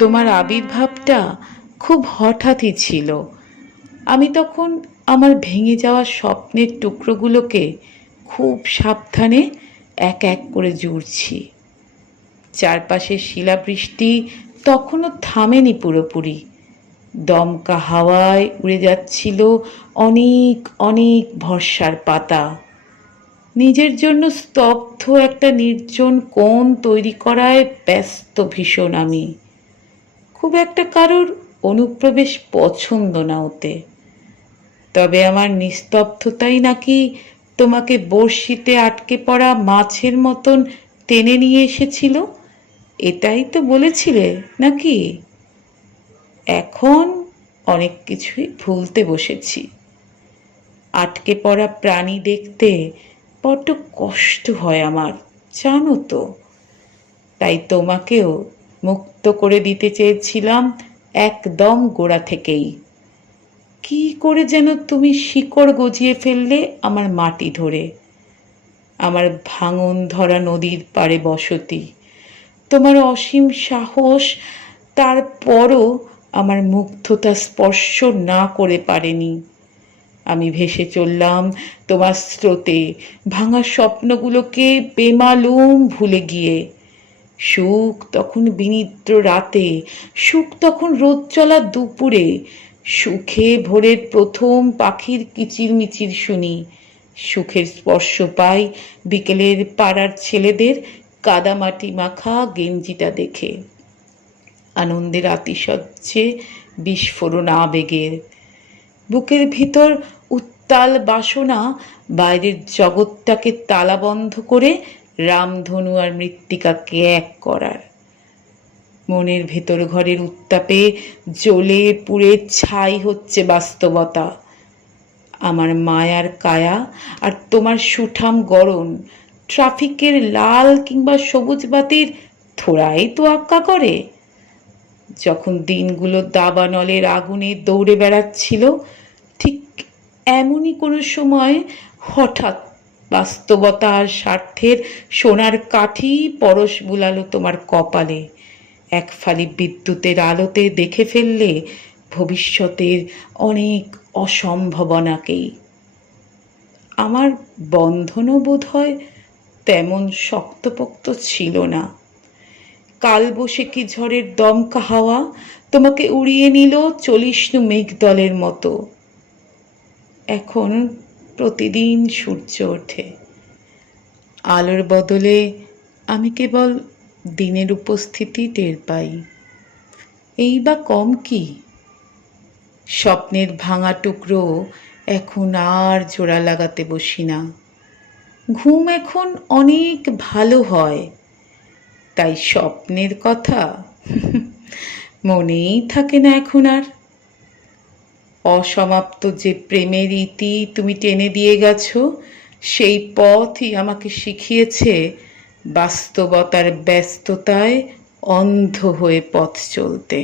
তোমার আবির্ভাবটা খুব হঠাৎই ছিল। আমি তখন আমার ভেঙে যাওয়া স্বপ্নের টুকরোগুলোকে খুব সাবধানে এক এক করে জুড়ছি। চারপাশের শিলাবৃষ্টি তখনও থামেনি পুরোপুরি। দমকা হাওয়ায় উড়ে যাচ্ছিল অনেক অনেক ভরসার পাতা। নিজের জন্য স্তব্ধ একটা নির্জন কোণ তৈরি করায় ব্যস্ত ভীষণ আমি। খুব একটা কারোর অনুপ্রবেশ পছন্দ না ওতে। তবে আমার নিস্তব্ধতাই নাকি তোমাকে বড়শিতে আটকে পড়া মাছের মতন টেনে নিয়ে এসেছিল, এটাই তো বলেছিলে নাকি? এখন অনেক কিছুই ভুলতে বসেছি। আটকে পড়া প্রাণী দেখতে বড্ড কষ্ট হয় আমার, জানো তো। তাই তোমাকেও মুক্ত করে দিতে চেয়েছিলাম একদম গোড়া থেকেই। কি করে যেন তুমি শিকড় গজিয়ে ফেললে আমার মাটি ধরে, আমার ভাঙন ধরা নদীর পাড়ে বসতি। তোমার অসীম সাহস তারপরও আমার মুগ্ধতা স্পর্শ না করে পারেনি। আমি ভেসে চললাম তোমার স্রোতে, ভাঙা স্বপ্নগুলোকে বেমালুম ভুলে গিয়ে। সুখ তখন বিনিদ্র রাতে, সুখ তখন রোদ চলা দুপুরে। সুখে ভোরের প্রথম পাখির কিচিরমিচির শুনি, সুখের স্পর্শ পাই বিকেলের পাড়ার ছেলেদের কাদামাটি মাখা গেঞ্জিটা দেখে। আনন্দের আতিশয্যে বিস্ফোরণ আবেগের। বুকের ভিতর উত্তাল বাসনা বাইরের জগৎটাকে তালাবন্ধ করে রামধনু আর মৃত্তিকাকে এক করার। মনের ভেতর ঘরের উত্তাপে জ্বলে পুড়ে ছাই হচ্ছে বাস্তবতা। আমার মায়ার কায়া আর তোমার সুঠাম গড়ন ট্রাফিকের লাল কিংবা সবুজ বাতির থোড়াই তো আক্কা করে। যখন দিনগুলো দাবানলের আগুনে দৌড়ে বেড়াচ্ছিল, ঠিক এমনই কোনো সময় হঠাৎ বাস্তবতা আর স্বার্থের সোনার কাঠি পরশ বুলালো তোমার কপালে। এক ফালি বিদ্যুতের আলোতে দেখে ফেললে ভবিষ্যতের অনেক অসম্ভাবনাকেই। আমার বন্ধনও বোধ হয় তেমন শক্তপোক্ত ছিল না। কালবৈশাখী ঝড়ের দমকা হাওয়া তোমাকে উড়িয়ে নিল চলিষ্ণু মেঘদলের মতো। এখন প্রতিদিন সূর্য ওঠে, আলোর বদলে আমি কেবল দিনের উপস্থিতি টের পাই। এই বা কম কি? স্বপ্নের ভাঙা টুকরো এখন আর জোড়া লাগাতে বসি না। ঘুম এখন অনেক ভালো হয়, তাই স্বপ্নের কথা মনেই থাকে না এখন আর। অসমাপ্ত যে প্রেমের ইতি তুমি টেনে দিয়ে গেছো, সেই পথই আমাকে শিখিয়েছে বাস্তবতার ব্যস্ততায় অন্ধ হয়ে পথ চলতে।